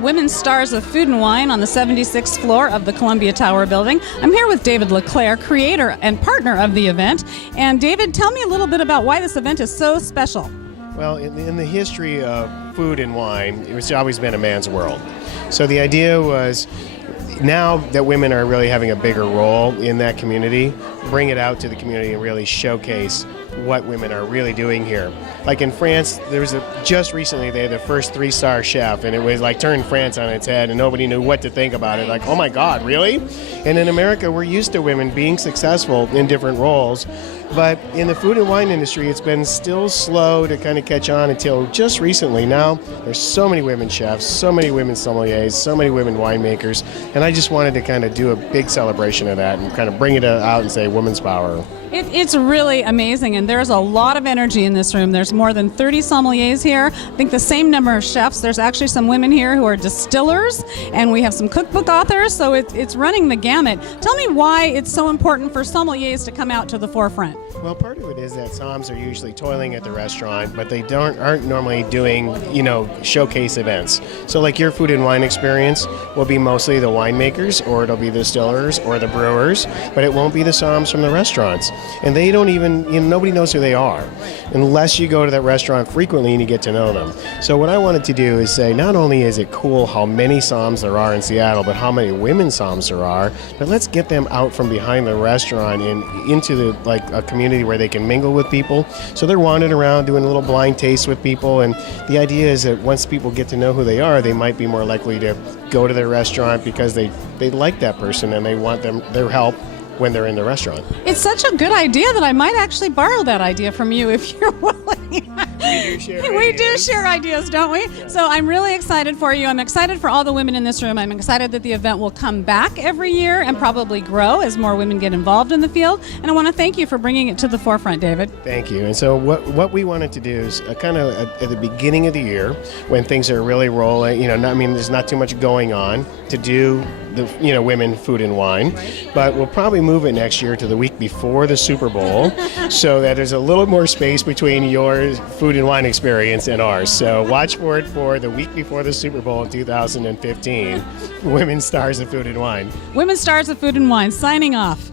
Women's Stars of Food and Wine on the 76th floor of the Columbia Tower building. I'm here with David LeClaire, creator and partner of the event. And David, tell me a little bit about why this event is so special. Well, in the history of food and wine, it's always been a man's world. So the idea was, now that women are really having a bigger role in that community, bring it out to the community and really showcase what women are really doing here. Like in France, there was just recently they had the first 3-star chef, and it was like turned France on its head, and nobody knew what to think about it. Like, oh my God, really? And in America, we're used to women being successful in different roles, but in the food and wine industry, it's been still slow to kind of catch on until just recently. Now, there's so many women chefs, so many women sommeliers, so many women winemakers, and I just wanted to kind of do a big celebration of that and kind of bring it out and say women's power. It's really amazing, and there's a lot of energy in this room. There's more than 30 sommeliers here. I think the same number of chefs. There's actually some women here who are distillers, and we have some cookbook authors, so it's running the gamut. Tell me why it's so important for sommeliers to come out to the forefront. Well, part of it is that somms are usually toiling at the restaurant, but they aren't normally doing, showcase events. So like your food and wine experience will be mostly the winemakers, or it'll be the distillers or the brewers, but it won't be the somms from the restaurants. And they don't even, nobody knows who they are unless you go to that restaurant frequently and you get to know them. So what I wanted to do is say, not only is it cool how many somms there are in Seattle, but how many women somms there are, but let's get them out from behind the restaurant and into a community where they can mingle with people. So they're wandering around doing a little blind taste with people, and the idea is that once people get to know who they are, they might be more likely to go to their restaurant because they like that person and they want their help when they're in the restaurant. It's such a good idea that I might actually borrow that idea from you if you're willing. We do share ideas, don't we? Yeah. So I'm really excited for you. I'm excited for all the women in this room. I'm excited that the event will come back every year and probably grow as more women get involved in the field. And I want to thank you for bringing it to the forefront, David. Thank you. And so what we wanted to do is kind of at the beginning of the year, when things are really rolling, there's not too much going on, to do the women food and wine, but we'll probably move it next year to the week before the Super Bowl so that there's a little more space between your food and wine experience and ours. So watch for it for the week before the Super Bowl in 2015. Women's Stars of Food and Wine. Women's Stars of Food and Wine, signing off.